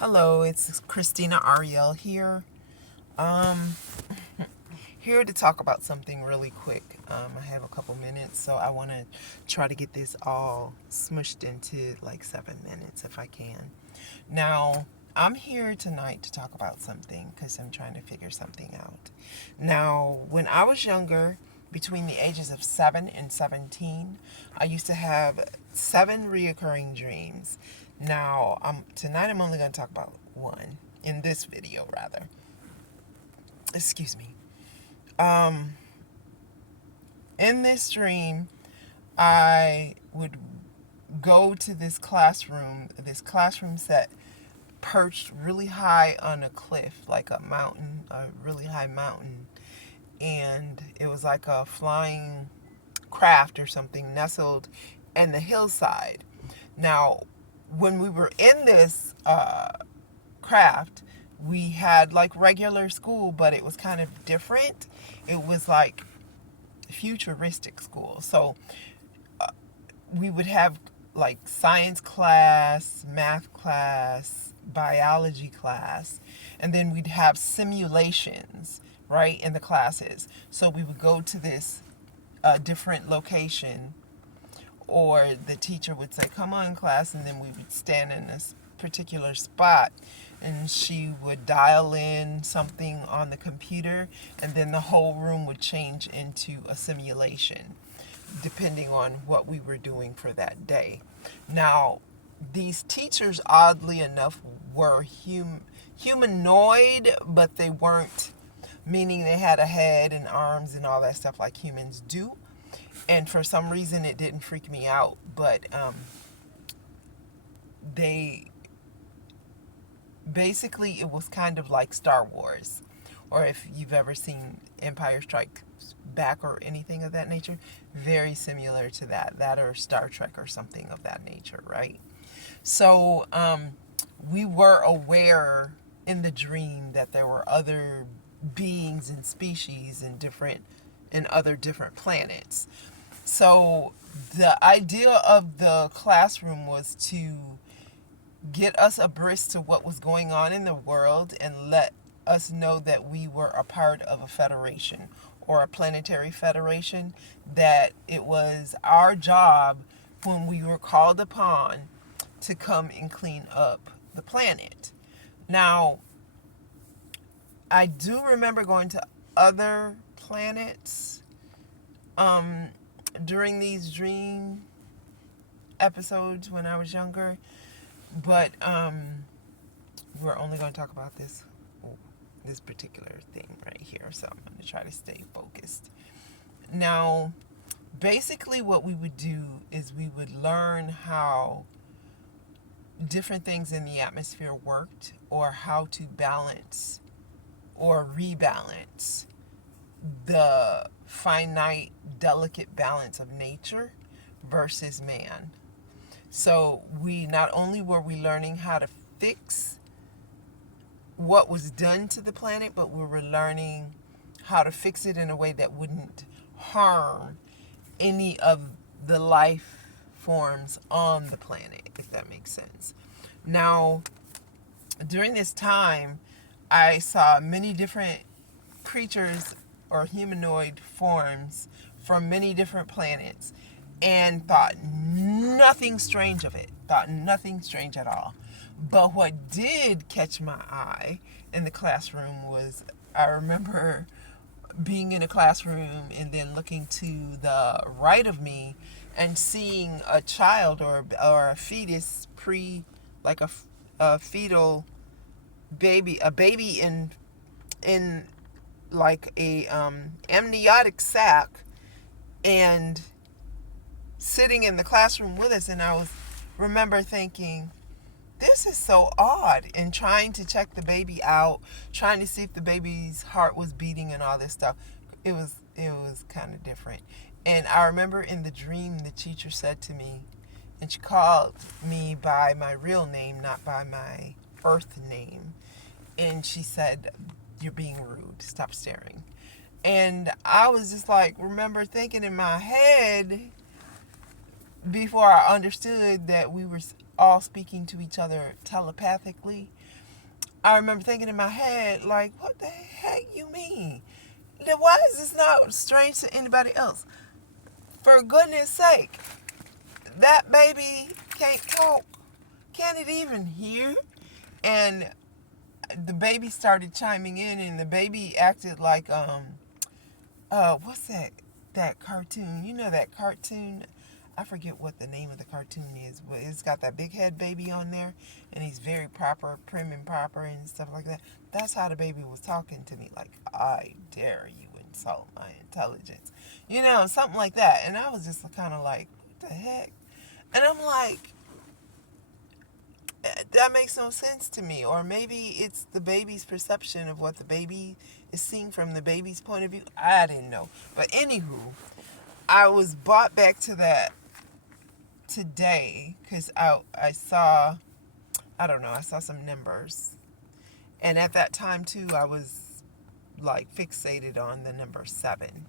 Hello, it's Christina Ariel here. Um, Here to talk about something really quick. I have a couple minutes, so I want to try to get this all smushed into like 7 minutes if I can. Now, I'm here tonight to talk about something because I'm trying to figure something out. Now, when I was younger, between the ages of 7 and 17, I used to have 7 reoccurring dreams. Now, tonight I'm only going to talk about one in this video, rather. Excuse me. Um, in this dream, I would go to this classroom set perched really high on a cliff, like a mountain, a really high mountain. And it was like a flying craft or something nestled in the hillside. Now, when we were in this craft, we had like regular school, but it was kind of different. It was like futuristic school. So we would have like science class, math class, biology class, and then we'd have simulations, right, in the classes. So we would go to this different location, or the teacher would say, "Come on, class," and then we would stand in this particular spot, and she would dial in something on the computer, and then the whole room would change into a simulation depending on what we were doing for that day. Now, these teachers, oddly enough, were humanoid, but they weren't, meaning they had a head and arms and all that stuff like humans do. And for some reason, it didn't freak me out, but they basically, it was kind of like Star Wars, or if you've ever seen Empire Strikes Back or anything of that nature, very similar to that or Star Trek or something of that nature, right? So we were aware in the dream that there were other beings and species in other different planets. So the idea of the classroom was to get us abreast to what was going on in the world and let us know that we were a part of a federation or a planetary federation, that it was our job when we were called upon to come and clean up the planet. Now, I do remember going to other planets during these dream episodes when I was younger, but we're only going to talk about this particular thing right here, so I'm going to try to stay focused. Now, basically what we would do is we would learn how different things in the atmosphere worked, or how to balance or rebalance the finite, delicate balance of nature versus man. So we not only were we learning how to fix what was done to the planet, but we were learning how to fix it in a way that wouldn't harm any of the life forms on the planet, if that makes sense. Now, during this time, I saw many different creatures or humanoid forms from many different planets and thought nothing strange of it, thought nothing strange at all. But what did catch my eye in the classroom was, I remember being in a classroom and then looking to the right of me and seeing a child or a fetus like a fetal baby, a baby in like a amniotic sac, and sitting in the classroom with us. And remember thinking, this is so odd, and trying to check the baby out, trying to see if the baby's heart was beating and all this stuff. It was kind of different. And I remember in the dream, the teacher said to me, and she called me by my real name, not by my earth name. And she said, "You're being rude. Stop staring." And I was just like, remember thinking in my head, before I understood that all speaking to each other telepathically, I remember thinking in my head, like, what the heck you mean? Why is this not strange to anybody else? For goodness sake, that baby can't talk. Can't it even hear? And the baby started chiming in, and the baby acted like, what's that cartoon? You know that cartoon? I forget what the name of the cartoon is, but it's got that big head baby on there, and he's very proper, prim and proper, and stuff like that. That's how the baby was talking to me, like, I dare you insult my intelligence. Something like that. And I was just kind of like, what the heck? And I'm like, that makes no sense to me. Or maybe it's the baby's perception of what the baby is seeing from the baby's point of view. I didn't know. But anywho, I was brought back to that today because I saw, I don't know, I saw some numbers. And at that time too, I was like fixated on the number 7.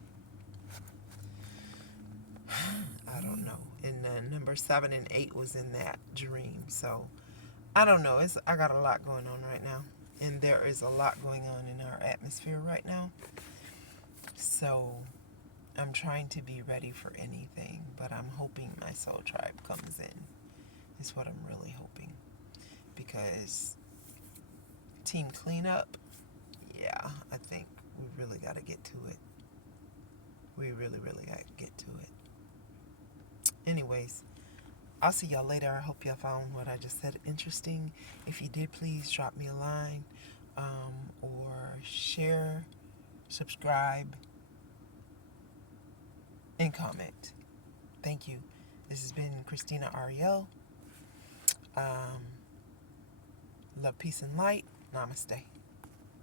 I don't know. And number 7 and 8 was in that dream. So I don't know. I got a lot going on right now. And there is a lot going on in our atmosphere right now. So I'm trying to be ready for anything. But I'm hoping my soul tribe comes in. Is what I'm really hoping. Because team cleanup, yeah, I think we really got to get to it. We really, really got to get to it. Anyways, I'll see y'all later. I hope y'all found what I just said interesting. If you did, please drop me a line or share, subscribe, and comment. Thank you. This has been Christina Ariel. Love, peace, and light. Namaste.